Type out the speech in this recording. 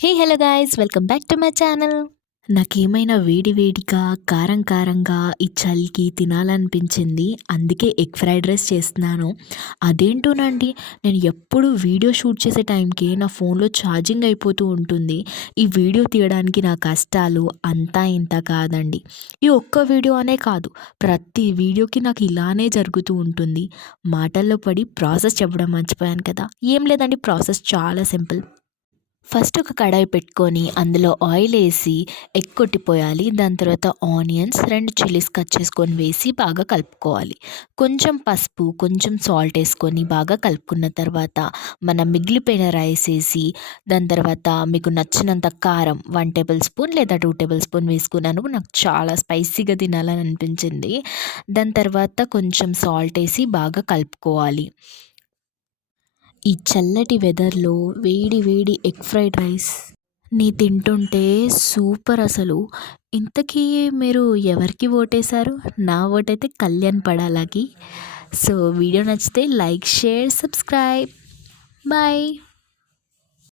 Hey hello guys welcome back to my channel. నాకేమైనా వేడి వేడిగా కారం కారంగా ఈ చలికి తినాలనిపించింది. అందుకే ఎగ్ ఫ్రైడ్ రైస్ చేస్తున్నాను. అదేంటోనండి, నేను ఎప్పుడు వీడియో షూట్ చేసే టైంకి నా ఫోన్లో ఛార్జింగ్ అయిపోతూ ఉంటుంది. ఈ వీడియో తీయడానికి నా కష్టాలు అంతా ఇంత కాదండి. ఈ ఒక్క వీడియో అనే కాదు, ప్రతి వీడియోకి నాకు ఇలానే జరుగుతూ ఉంటుంది. మాటల్లో పడి ప్రాసెస్ చెప్పడం మర్చిపోయాను కదా. ఏం లేదండి, ప్రాసెస్ చాలా సింపుల్. ఫస్ట్ ఒక కడాయి పెట్టుకొని అందులో ఆయిల్ వేసి ఎగ్ కొట్టిపోయాలి. దాని తర్వాత ఆనియన్స్, 2 చిల్లీస్ కట్ చేసుకొని వేసి బాగా కలుపుకోవాలి. కొంచెం పసుపు, కొంచెం సాల్ట్ వేసుకొని బాగా కలుపుకున్న తర్వాత మనం మిగిలిపోయిన రైస్ వేసి, దాని తర్వాత మీకు నచ్చినంత కారం 1 టేబుల్ స్పూన్ లేదా 2 టేబుల్ స్పూన్ వేసుకున్నాను. నాకు చాలా స్పైసీగా తినాలని అనిపించింది. దాని తర్వాత కొంచెం సాల్ట్ వేసి బాగా కలుపుకోవాలి. ఈ చల్లటి వెదర్‌లో వేడి వేడి ఎగ్ ఫ్రైడ్ రైస్‌ని తింటుంటే సూపర్ అసలు. ఇంతకీ మీరు ఎవరికి ఓటేశారు? నా ఓటైతే కళ్యాణ్ పడాలకి. సో వీడియో నచ్చితే లైక్, షేర్, సబ్స్క్రైబ్. బాయ్.